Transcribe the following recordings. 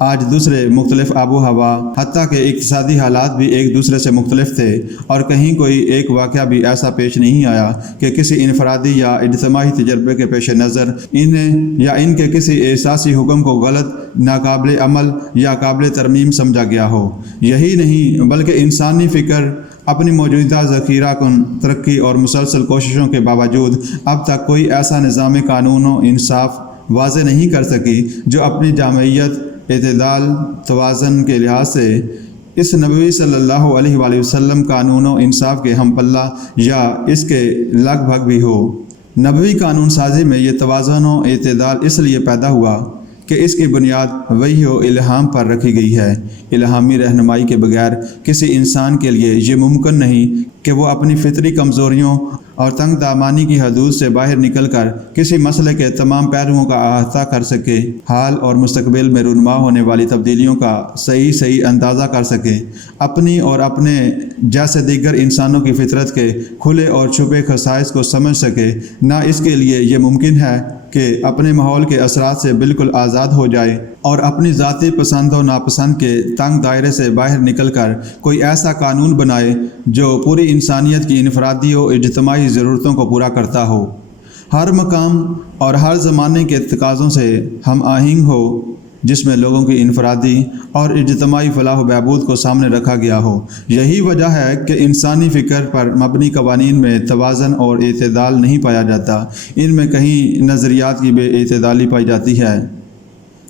آج دوسرے مختلف آب و ہوا، حتیٰ کہ اقتصادی حالات بھی ایک دوسرے سے مختلف تھے، اور کہیں کوئی ایک واقعہ بھی ایسا پیش نہیں آیا کہ کسی انفرادی یا اجتماعی تجربے کے پیش نظر انہیں یا ان کے کسی احساسی حکم کو غلط، ناقابل عمل یا قابل ترمیم سمجھا گیا ہو۔ یہی نہیں بلکہ انسانی فکر اپنی موجودہ ذخیرہ کن ترقی اور مسلسل کوششوں کے باوجود اب تک کوئی ایسا نظام قانون و انصاف واضح نہیں کر سکی جو اپنی جامعیت، اعتدال، توازن کے لحاظ سے اس نبوی صلی اللہ علیہ وآلہ وسلم قانون و انصاف کے ہم پلہ یا اس کے لگ بھگ بھی ہو۔ نبوی قانون سازی میں یہ توازن و اعتدال اس لیے پیدا ہوا کہ اس کی بنیاد وحی و الہام پر رکھی گئی ہے۔ الہامی رہنمائی کے بغیر کسی انسان کے لیے یہ ممکن نہیں کہ وہ اپنی فطری کمزوریوں اور تنگ دامانی کی حدود سے باہر نکل کر کسی مسئلے کے تمام پہلوؤں کا احاطہ کر سکے، حال اور مستقبل میں رونما ہونے والی تبدیلیوں کا صحیح اندازہ کر سکے، اپنی اور اپنے جیسے دیگر انسانوں کی فطرت کے کھلے اور چھپے خصائص کو سمجھ سکے۔ نہ اس کے لیے یہ ممکن ہے کہ اپنے ماحول کے اثرات سے بالکل آزاد ہو جائے اور اپنی ذاتی پسند و ناپسند کے تنگ دائرے سے باہر نکل کر کوئی ایسا قانون بنائے جو پوری انسانیت کی انفرادی و اجتماعی ضرورتوں کو پورا کرتا ہو، ہر مقام اور ہر زمانے کے تقاضوں سے ہم آہنگ ہو، جس میں لوگوں کی انفرادی اور اجتماعی فلاح و بہبود کو سامنے رکھا گیا ہو۔ یہی وجہ ہے کہ انسانی فکر پر مبنی قوانین میں توازن اور اعتدال نہیں پایا جاتا۔ ان میں کہیں نظریات کی بے اعتدالی پائی جاتی ہے،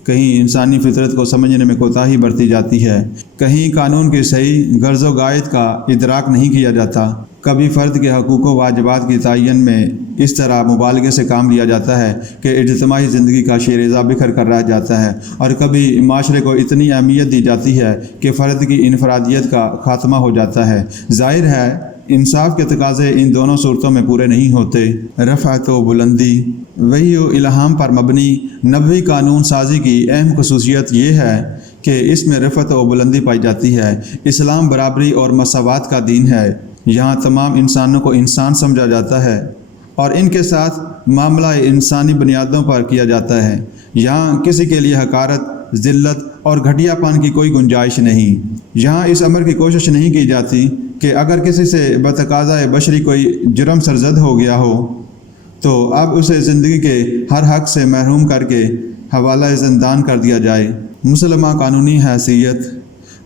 کہیں انسانی فطرت کو سمجھنے میں کوتاہی برتی جاتی ہے، کہیں قانون کی صحیح غرض و غایت کا ادراک نہیں کیا جاتا، کبھی فرد کے حقوق و واجبات کی تعین میں اس طرح مبالغے سے کام لیا جاتا ہے کہ اجتماعی زندگی کا شیرازہ بکھر کر رہ جاتا ہے، اور کبھی معاشرے کو اتنی اہمیت دی جاتی ہے کہ فرد کی انفرادیت کا خاتمہ ہو جاتا ہے۔ ظاہر ہے انصاف کے تقاضے ان دونوں صورتوں میں پورے نہیں ہوتے۔ رفعت و بلندی، وحی و الہام پر مبنی نبوی قانون سازی کی اہم خصوصیت یہ ہے کہ اس میں رفعت و بلندی پائی جاتی ہے۔ اسلام برابری اور مساوات کا دین ہے۔ یہاں تمام انسانوں کو انسان سمجھا جاتا ہے اور ان کے ساتھ معاملہ انسانی بنیادوں پر کیا جاتا ہے۔ یہاں کسی کے لیے حقارت، ذلت اور گھٹیا پن کی کوئی گنجائش نہیں۔ یہاں اس امر کی کوشش نہیں کی جاتی کہ اگر کسی سے بتقاضۂ بشری کوئی جرم سرزد ہو گیا ہو تو اب اسے زندگی کے ہر حق سے محروم کر کے حوالہ زندان کر دیا جائے۔ مسلمہ قانونی حیثیت،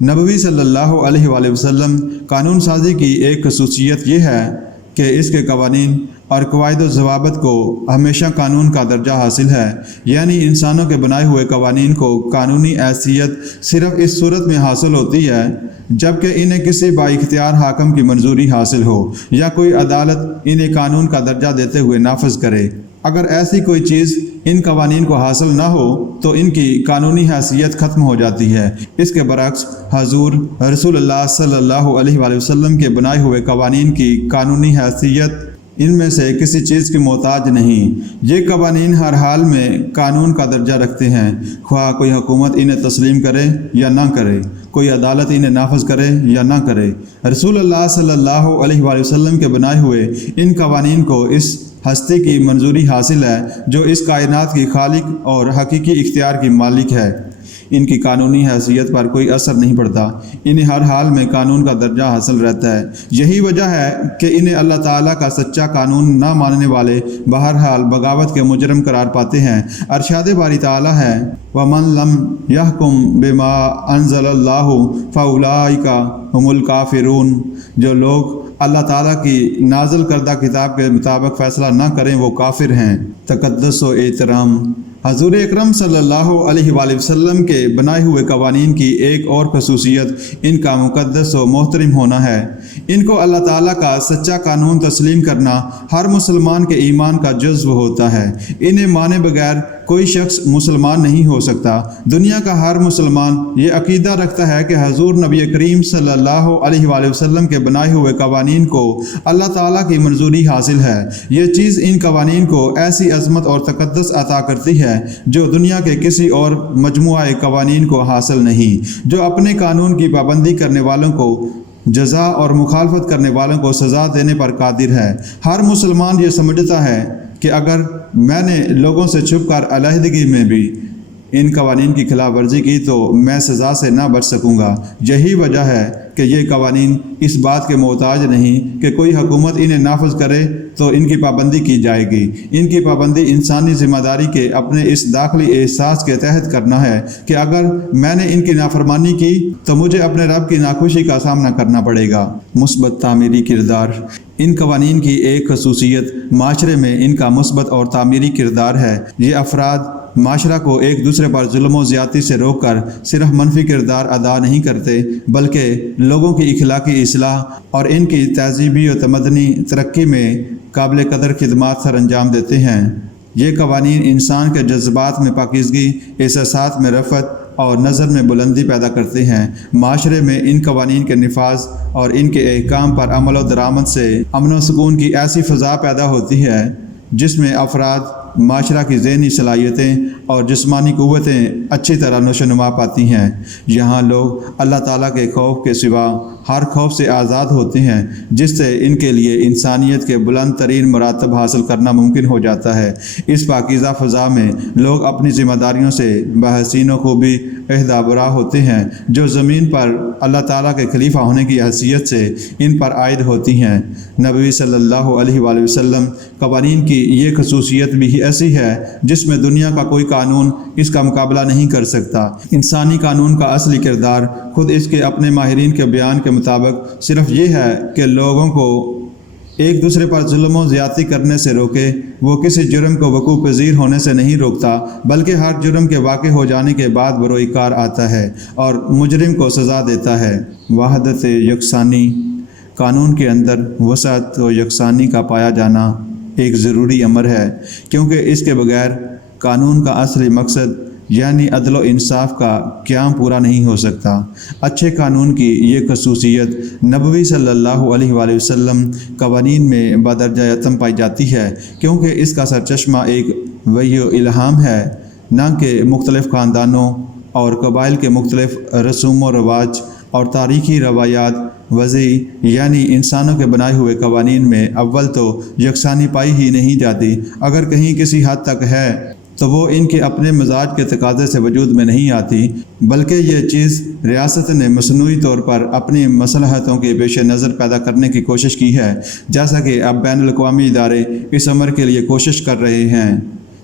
نبوی صلی اللہ علیہ وآلہ وسلم قانون سازی کی ایک خصوصیت یہ ہے کہ اس کے قوانین اور قواعد و ضوابط کو ہمیشہ قانون کا درجہ حاصل ہے، یعنی انسانوں کے بنائے ہوئے قوانین کو قانونی حیثیت صرف اس صورت میں حاصل ہوتی ہے جبکہ انہیں کسی بااختیار حاکم کی منظوری حاصل ہو یا کوئی عدالت انہیں قانون کا درجہ دیتے ہوئے نافذ کرے۔ اگر ایسی کوئی چیز ان قوانین کو حاصل نہ ہو تو ان کی قانونی حیثیت ختم ہو جاتی ہے۔ اس کے برعکس حضور رسول اللہ صلی اللہ علیہ وآلہ وسلم کے بنائے ہوئے قوانین کی قانونی حیثیت ان میں سے کسی چیز کی محتاج نہیں۔ یہ قوانین ہر حال میں قانون کا درجہ رکھتے ہیں، خواہ کوئی حکومت انہیں تسلیم کرے یا نہ کرے، کوئی عدالت انہیں نافذ کرے یا نہ کرے۔ رسول اللہ صلی اللہ علیہ وآلہ وسلم کے بنائے ہوئے ان قوانین کو اس ہستی کی منظوری حاصل ہے جو اس کائنات کی خالق اور حقیقی اختیار کی مالک ہے۔ ان کی قانونی حیثیت پر کوئی اثر نہیں پڑتا، انہیں ہر حال میں قانون کا درجہ حاصل رہتا ہے۔ یہی وجہ ہے کہ انہیں اللہ تعالیٰ کا سچا قانون نہ ماننے والے بہرحال بغاوت کے مجرم قرار پاتے ہیں۔ ارشاد باری تعالیٰ ہے وَمَن لَّمْ يَحْكُم بِمَا أَنزَلَ اللَّهُ فَأُولَٰئِكَ هُمُ الْكَافِرُونَ، جو لوگ اللہ تعالیٰ کی نازل کردہ کتاب کے مطابق فیصلہ نہ کریں وہ کافر ہیں۔ تقدس و احترام، حضور اکرم صلی اللہ علیہ وآلہ وسلم کے بنائے ہوئے قوانین کی ایک اور خصوصیت ان کا مقدس و محترم ہونا ہے۔ ان کو اللہ تعالیٰ کا سچا قانون تسلیم کرنا ہر مسلمان کے ایمان کا جزو ہوتا ہے۔ انہیں مانے بغیر کوئی شخص مسلمان نہیں ہو سکتا۔ دنیا کا ہر مسلمان یہ عقیدہ رکھتا ہے کہ حضور نبی کریم صلی اللہ علیہ وآلہ وسلم کے بنائے ہوئے قوانین کو اللہ تعالیٰ کی منظوری حاصل ہے۔ یہ چیز ان قوانین کو ایسی عظمت اور تقدس عطا کرتی ہے جو دنیا کے کسی اور مجموعہ قوانین کو حاصل نہیں، جو اپنے قانون کی پابندی کرنے والوں کو جزا اور مخالفت کرنے والوں کو سزا دینے پر قادر ہے۔ ہر مسلمان یہ سمجھتا ہے کہ اگر میں نے لوگوں سے چھپ کر علیحدگی میں بھی ان قوانین کی خلاف ورزی کی تو میں سزا سے نہ بچ سکوں گا۔ یہی وجہ ہے کہ یہ قوانین اس بات کے محتاج نہیں کہ کوئی حکومت انہیں نافذ کرے تو ان کی پابندی کی جائے گی۔ ان کی پابندی انسانی ذمہ داری کے اپنے اس داخلی احساس کے تحت کرنا ہے کہ اگر میں نے ان کی نافرمانی کی تو مجھے اپنے رب کی ناخوشی کا سامنا کرنا پڑے گا۔ مثبت تعمیری کردار۔ ان قوانین کی ایک خصوصیت معاشرے میں ان کا مثبت اور تعمیری کردار ہے۔ یہ افراد معاشرہ کو ایک دوسرے پر ظلم و زیادتی سے روک کر صرف منفی کردار ادا نہیں کرتے بلکہ لوگوں کی اخلاقی اصلاح اور ان کی تہذیبی و تمدنی ترقی میں قابل قدر خدمات سر انجام دیتے ہیں۔ یہ قوانین انسان کے جذبات میں پاکیزگی، احساسات میں رفعت اور نظر میں بلندی پیدا کرتے ہیں۔ معاشرے میں ان قوانین کے نفاذ اور ان کے احکام پر عمل و درآمد سے امن و سکون کی ایسی فضا پیدا ہوتی ہے جس میں افراد معاشرہ کی ذہنی صلاحیتیں اور جسمانی قوتیں اچھی طرح نشو و نما پاتی ہیں۔ یہاں لوگ اللہ تعالیٰ کے خوف کے سوا ہر خوف سے آزاد ہوتے ہیں جس سے ان کے لیے انسانیت کے بلند ترین مراتب حاصل کرنا ممکن ہو جاتا ہے۔ اس پاکیزہ فضا میں لوگ اپنی ذمہ داریوں سے بحسین و خوبی عہدہ برا ہوتے ہیں جو زمین پر اللہ تعالیٰ کے خلیفہ ہونے کی حیثیت سے ان پر عائد ہوتی ہیں۔ نبی صلی اللہ علیہ وآلہ وسلم قوانین کی یہ خصوصیت بھی ایسی ہے جس میں دنیا کا کوئی قانون اس کا مقابلہ نہیں کر سکتا۔ انسانی قانون کا اصلی کردار خود اس کے اپنے ماہرین کے بیان کے مطابق صرف یہ ہے کہ لوگوں کو ایک دوسرے پر ظلم و زیادتی کرنے سے روکے۔ وہ کسی جرم کو وقوع پذیر ہونے سے نہیں روکتا بلکہ ہر جرم کے واقع ہو جانے کے بعد بروئے کار آتا ہے اور مجرم کو سزا دیتا ہے۔ وحدت یکسانی۔ قانون کے اندر وسعت و یکسانی کا پایا جانا ایک ضروری امر ہے کیونکہ اس کے بغیر قانون کا اصلی مقصد یعنی عدل و انصاف کا قیام پورا نہیں ہو سکتا۔ اچھے قانون کی یہ خصوصیت نبوی صلی اللہ علیہ وآلہ وسلم قوانین میں بدرجہ یتم پائی جاتی ہے کیونکہ اس کا سرچشمہ ایک وحی و الہام ہے، نہ کہ مختلف خاندانوں اور قبائل کے مختلف رسوم و رواج اور تاریخی روایات۔ وضعی یعنی انسانوں کے بنائے ہوئے قوانین میں اول تو یکسانی پائی ہی نہیں جاتی، اگر کہیں کسی حد تک ہے تو وہ ان کے اپنے مزاج کے تقاضے سے وجود میں نہیں آتی بلکہ یہ چیز ریاست نے مصنوعی طور پر اپنی مصلحتوں کے پیش نظر پیدا کرنے کی کوشش کی ہے، جیسا کہ اب بین الاقوامی ادارے اس امر کے لیے کوشش کر رہے ہیں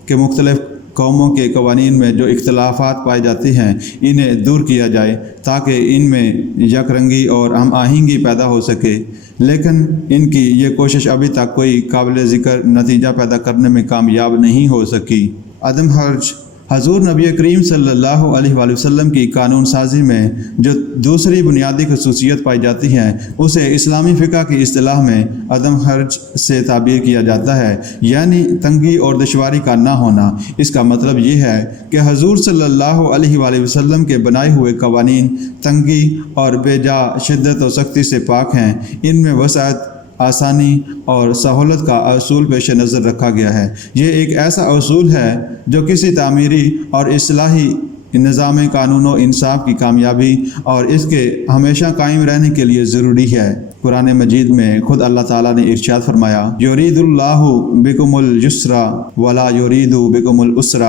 کہ مختلف قوموں کے قوانین میں جو اختلافات پائے جاتے ہیں انہیں دور کیا جائے تاکہ ان میں یک رنگی اور ہم آہنگی پیدا ہو سکے، لیکن ان کی یہ کوشش ابھی تک کوئی قابل ذکر نتیجہ پیدا کرنے میں کامیاب نہیں ہو سکی۔ عدم حرج۔ حضور نبی کریم صلی اللہ علیہ وآلہ وسلم کی قانون سازی میں جو دوسری بنیادی خصوصیت پائی جاتی ہے اسے اسلامی فقہ کی اصطلاح میں عدم حرج سے تعبیر کیا جاتا ہے، یعنی تنگی اور دشواری کا نہ ہونا۔ اس کا مطلب یہ ہے کہ حضور صلی اللہ علیہ وآلہ وسلم کے بنائے ہوئے قوانین تنگی اور بے جا شدت و سختی سے پاک ہیں۔ ان میں وسعت، آسانی اور سہولت کا اصول پیش نظر رکھا گیا ہے۔ یہ ایک ایسا اصول ہے جو کسی تعمیری اور اصلاحی نظام قانون و انصاف کی کامیابی اور اس کے ہمیشہ قائم رہنے کے لیے ضروری ہے۔ قرآن مجید میں خود اللہ تعالیٰ نے ارشاد فرمایا، یرید اللہ بکم الیسر ولا یرید بکم العسر۔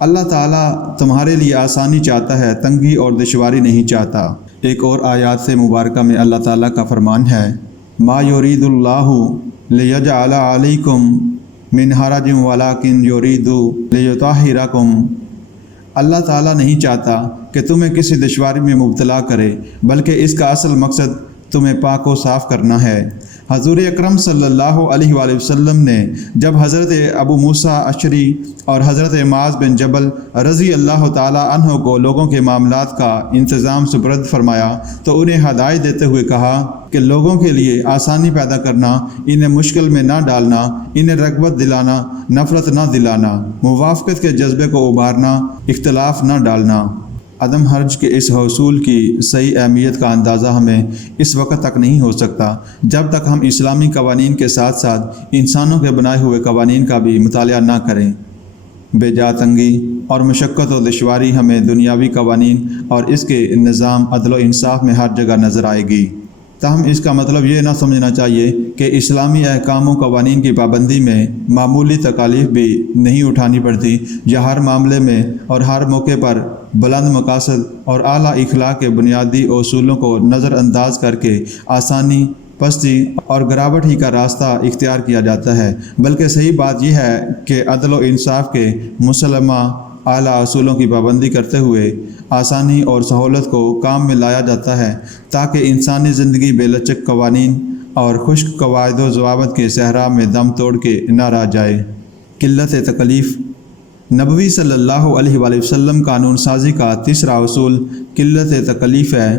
اللہ تعالیٰ تمہارے لیے آسانی چاہتا ہے، تنگی اور دشواری نہیں چاہتا۔ ایک اور آیات سے مبارکہ میں اللہ تعالیٰ کا فرمان ہے، ما یرید اللہ لیجعل علیکم من حرج ولکن یرید لیطہرکم۔ اللہ تعالیٰ نہیں چاہتا کہ تمہیں کسی دشواری میں مبتلا کرے بلکہ اس کا اصل مقصد تمہیں پاک و صاف کرنا ہے۔ حضور اکرم صلی اللہ علیہ وآلہ وسلم نے جب حضرت ابو موسیٰ اشعری اور حضرت معاذ بن جبل رضی اللہ تعالیٰ عنہ کو لوگوں کے معاملات کا انتظام سپرد فرمایا تو انہیں ہدایت دیتے ہوئے کہا کہ لوگوں کے لیے آسانی پیدا کرنا، انہیں مشکل میں نہ ڈالنا، انہیں رغبت دلانا، نفرت نہ دلانا، موافقت کے جذبے کو ابھارنا، اختلاف نہ ڈالنا۔ عدم حرج کے اس حصول کی صحیح اہمیت کا اندازہ ہمیں اس وقت تک نہیں ہو سکتا جب تک ہم اسلامی قوانین کے ساتھ ساتھ انسانوں کے بنائے ہوئے قوانین کا بھی مطالعہ نہ کریں۔ بے جا تنگی اور مشقت و دشواری ہمیں دنیاوی قوانین اور اس کے نظام عدل و انصاف میں ہر جگہ نظر آئے گی۔ تاہم اس کا مطلب یہ نہ سمجھنا چاہیے کہ اسلامی احکام و قوانین کی پابندی میں معمولی تکالیف بھی نہیں اٹھانی پڑتی یا ہر معاملے میں اور ہر موقع پر بلند مقاصد اور اعلیٰ اخلاق کے بنیادی اصولوں کو نظر انداز کر کے آسانی، پستی اور گراوٹ ہی کا راستہ اختیار کیا جاتا ہے، بلکہ صحیح بات یہ ہے کہ عدل و انصاف کے مسلمہ اعلیٰ اصولوں کی پابندی کرتے ہوئے آسانی اور سہولت کو کام میں لایا جاتا ہے تاکہ انسانی زندگی بے لچک قوانین اور خشک قواعد و ضوابط کے صحرا میں دم توڑ کے نہ رہ جائے۔ قلت تکلیف۔ نبوی صلی اللہ علیہ وآلہ وسلم قانون سازی کا تیسرا اصول قلت تکلیف ہے۔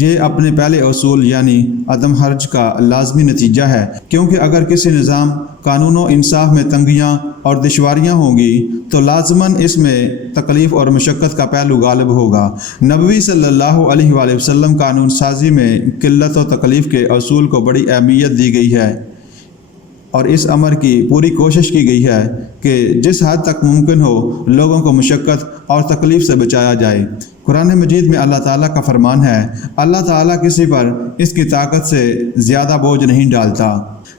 یہ اپنے پہلے اصول یعنی عدم حرج کا لازمی نتیجہ ہے، کیونکہ اگر کسی نظام، قانون و انصاف میں تنگیاں اور دشواریاں ہوں گی تو لازماً اس میں تکلیف اور مشقت کا پہلو غالب ہوگا۔ نبوی صلی اللہ علیہ وآلہ وسلم قانون سازی میں قلت و تکلیف کے اصول کو بڑی اہمیت دی گئی ہے اور اس امر کی پوری کوشش کی گئی ہے کہ جس حد تک ممکن ہو لوگوں کو مشقت اور تکلیف سے بچایا جائے۔ قرآن مجید میں اللہ تعالیٰ کا فرمان ہے، اللہ تعالیٰ کسی پر اس کی طاقت سے زیادہ بوجھ نہیں ڈالتا۔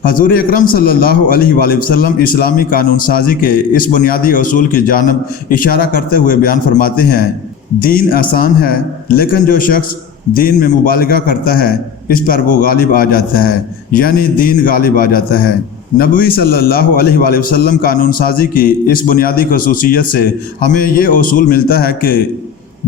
حضور اکرم صلی اللہ علیہ وآلہ وسلم اسلامی قانون سازی کے اس بنیادی اصول کی جانب اشارہ کرتے ہوئے بیان فرماتے ہیں، دین آسان ہے لیکن جو شخص دین میں مبالغہ کرتا ہے اس پر وہ غالب آ جاتا ہے، یعنی دین غالب آ جاتا ہے۔ نبوی صلی اللہ علیہ وآلہ وسلم قانون سازی کی اس بنیادی خصوصیت سے ہمیں یہ اصول ملتا ہے کہ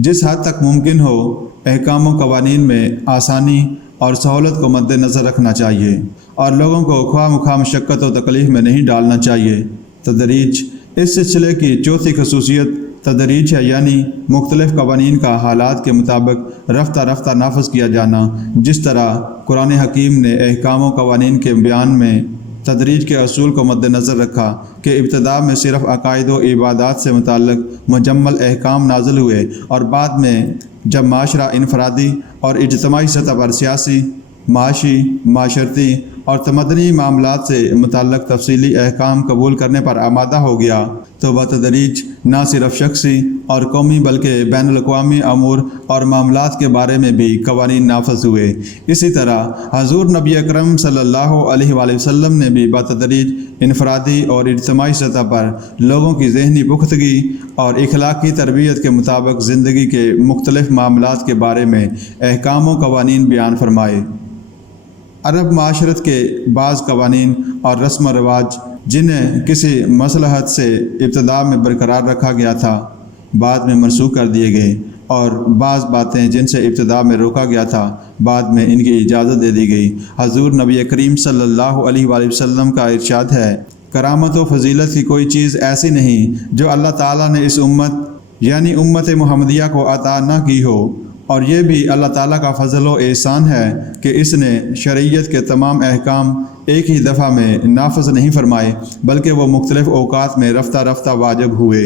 جس حد تک ممکن ہو احکام و قوانین میں آسانی اور سہولت کو مد نظر رکھنا چاہیے اور لوگوں کو خواہ مخواہ مشقت و تکلیف میں نہیں ڈالنا چاہیے۔ تدریج۔ اس سلسلے کی چوتھی خصوصیت تدریج ہے، یعنی مختلف قوانین کا حالات کے مطابق رفتہ رفتہ نافذ کیا جانا، جس طرح قرآن حکیم نے احکام و قوانین کے بیان میں تدریج کے اصول کو مد نظر رکھا کہ ابتدا میں صرف عقائد و عبادات سے متعلق مجمل احکام نازل ہوئے اور بعد میں جب معاشرہ انفرادی اور اجتماعی سطح پر سیاسی، معاشی، معاشرتی اور تمدنی معاملات سے متعلق تفصیلی احکام قبول کرنے پر آمادہ ہو گیا تو بتدریج نہ صرف شخصی اور قومی بلکہ بین الاقوامی امور اور معاملات کے بارے میں بھی قوانین نافذ ہوئے۔ اسی طرح حضور نبی اکرم صلی اللہ علیہ وآلہ وسلم نے بھی بتدریج انفرادی اور اجتماعی سطح پر لوگوں کی ذہنی پختگی اور اخلاقی تربیت کے مطابق زندگی کے مختلف معاملات کے بارے میں احکام و قوانین بیان فرمائے۔ عرب معاشرت کے بعض قوانین اور رسم و رواج جنہیں کسی مصلحت سے ابتدا میں برقرار رکھا گیا تھا بعد میں منسوخ کر دیے گئے، اور بعض باتیں جن سے ابتدا میں روکا گیا تھا بعد میں ان کی اجازت دے دی گئی۔ حضور نبی کریم صلی اللہ علیہ وآلہ وسلم کا ارشاد ہے، کرامت و فضیلت کی کوئی چیز ایسی نہیں جو اللہ تعالیٰ نے اس امت یعنی امت محمدیہ کو عطا نہ کی ہو، اور یہ بھی اللہ تعالیٰ کا فضل و احسان ہے کہ اس نے شریعت کے تمام احکام ایک ہی دفعہ میں نافذ نہیں فرمائے بلکہ وہ مختلف اوقات میں رفتہ رفتہ واجب ہوئے۔